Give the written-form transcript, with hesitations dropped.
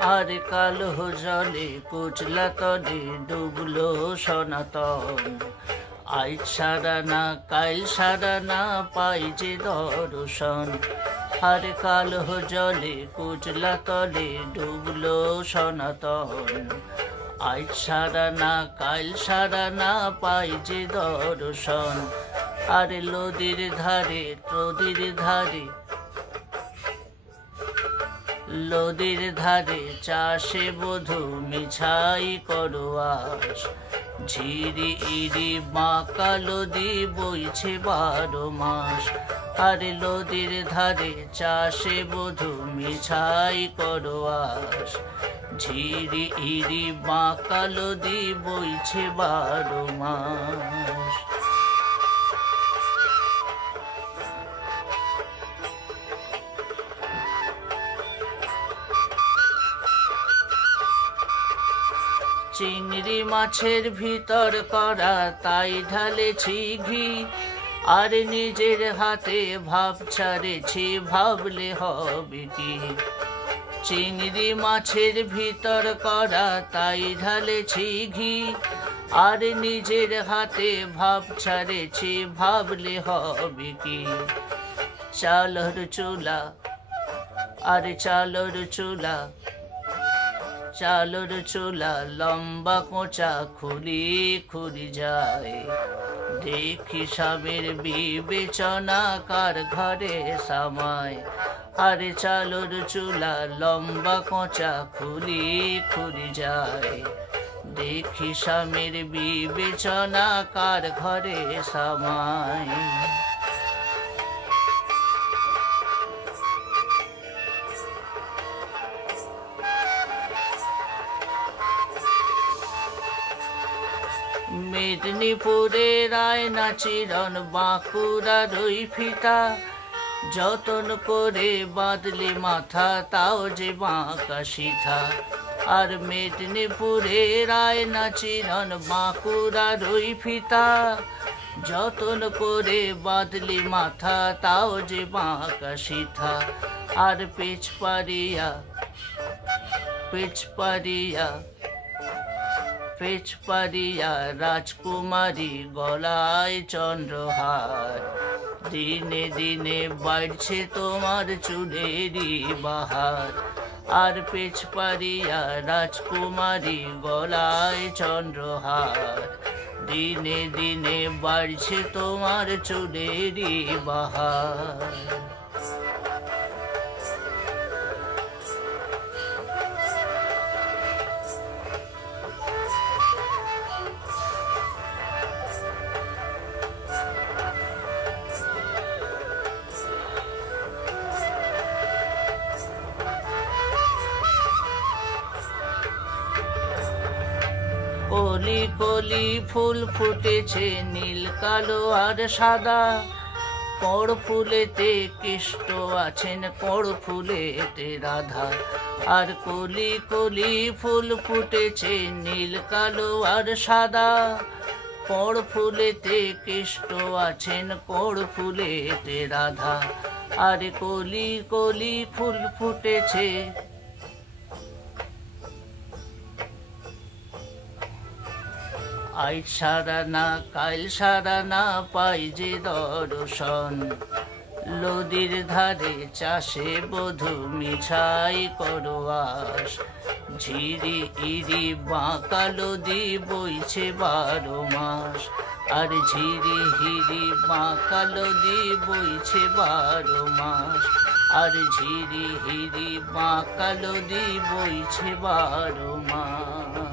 আর কালো জলে কুচলা তলে ডুবলো সনাতন। আজ সারা না কাল সারা না পাই যে দর্শন। আর কালো জলে কুচলা তলে ডুবলো সনাতন। আজ সারা না কাল সারা না পাই যে দর্শন। আর নদীর ধারে নদীর ধারে চাষে বধূ মিছাই করো আস। ঝিরি ইরি বাঁকা নদী বইছে 12 মাস। আর নদীর ধারে চাষে বধূ মিছাই করো আস। ঝিরি ইরি বাঁকা নদী বইছে 12 মাস। চিংড়ি মাছের ভিতর করা তাই ঢালেছি ঘি। আর নিজের হাতে ভাব ছাড়েছি, ভাবলে হবে কি। চিংড়ি মাছের ভিতর করা তাই ঢালেছি ঘি। আর নিজের হাতে ভাব ছাড়েছি, ভাবলে হবে কি। চালর চুলা আর চালর চুলা চালর চুলা লম্বা কোঁচা খুলি খুলি যায়। দেখি সবের বিবেচনা কার ঘরে সামায়। আরে চালর চুলা লম্বা কোঁচা খুলি খুলি যায়। দেখি স্বামীর বিবেচনা কার ঘরে সামায়। মেদিনীপুরের আয়না চিরন বাঁকুড়ার ওই ফিতা। যতন করে বাঁধলি মাথা তাও যে বাঁকা সিথা। আর মেদিনীপুরের আয়না চিরন বাঁকুড়ার ওই ফিতা। যতন করে বাঁধলি মাথা তাও যে বাঁকা সিথা। আর পেচ পারিয়া রাজকুমারী গলায় চন্দ্রহার। দিনে দিনে বাড়ছে তোমার চুলেরই বাহার। আর পেচ পারিয়া রাজকুমারী গলায় চন্দ্রহার। দিনে দিনে বাড়ছে তোমার চুলেরই বাহার। কলি কলি ফুল ফুটেছে নীল কালো আর সাদা। কোড় ফুলেতে কৃষ্ণ আছেন, কোড় ফুলেতে রাধা। আর কলি কলি ফুল ফুটেছে নীল কালো আর সাদা। কোড় ফুলেতে কৃষ্ণ আছেন, কোড় ফুলেতে রাধা। আর কলি কলি ফুল ফুটেছে আজ সারা না কাল সারা না পাই যে দর্শন। নদীর ধারে চাষে বধূ মিছাই করো আস। ঝিরি ইরি বাঁকা নদী বইছে 12 মাস। আর ঝিরি হিরি বাঁকা নদী বইছে 12 মাস। আর ঝিরি হিরি বাঁকা নদী বইছে 12 মাস।